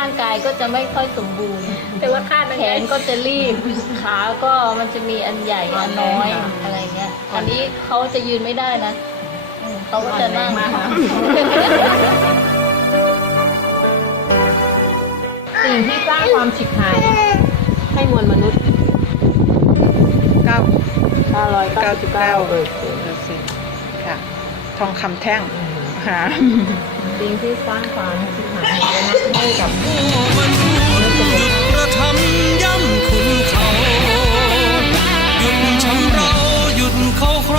ร่างกายก็จะไม่ค่อยสมบูรณ์ แต่ว่าคาด แขนก็จะรีบขาก็มันจะมีอันใหญ่อันน้อยอะไรเงี้ยอันนี้เขาจะยืนไม่ได้นะเขาก็จะนั่ง สิ่งที่สร้างความฉิบหายให้มวลมนุษย์ 999%ค่ะ ทองคำแท่งค่ะ สิ่งที่สร้างความฉิบหายให้กับ มันหยุดกระทำย่ำคุณเขาหยุดช้ำเราหยุดเขาคร